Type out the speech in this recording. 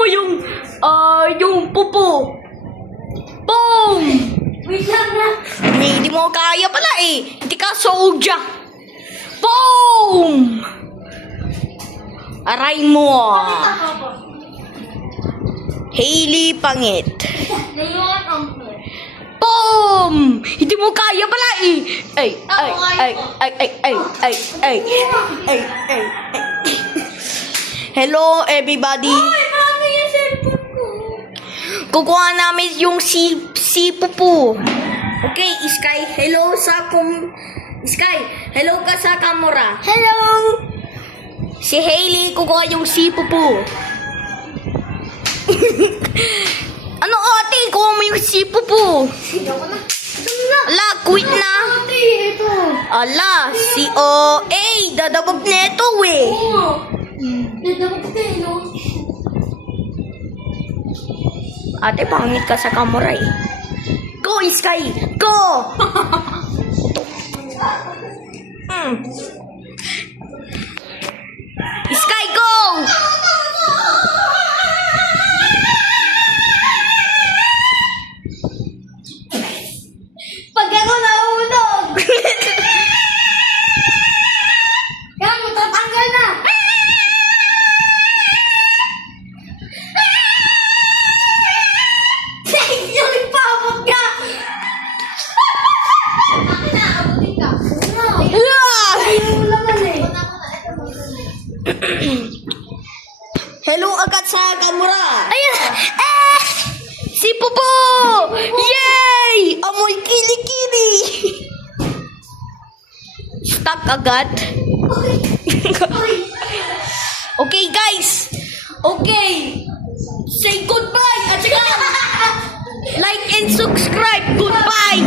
mo yung pupo. Boom! Wait lang na. Hindi mo kaya pala eh. Hindi ka soldier. Boom! Aray mo. Hailey Pangit. Naiwan ang play. Boom! Hindi mo kaya pala eh. Ay. Hello everybody. Ay, mami yung cellphone ko. Kukuha namin yung si Pupu. Okay, Sky, hello sa Sky, hello ka sa camera. Hello. Si Hailey, kukuha yung si Pupu. Ano ate, kuha mo yung si Pupu. Ito ko na. Ala, quit na. Ate, ito. Ala, si O.A. Dadabog neto eh. Oo. Dadamag ka eh, no? Ate, pangit ka sa camera eh. Go, Sky! Go! Sky, go! Pag ako nahulog. Kaya mo, tatanggal na. Yung nagpapot ka. Akin na, abutin ka. Ah! Ayaw mo naman eh. Hello agad sa camera. Ayun. Si Popo! Yay! Amoy kilikili! Stuck agad. Okay guys. Okay. Say goodbye at saka like and subscribe. Goodbye.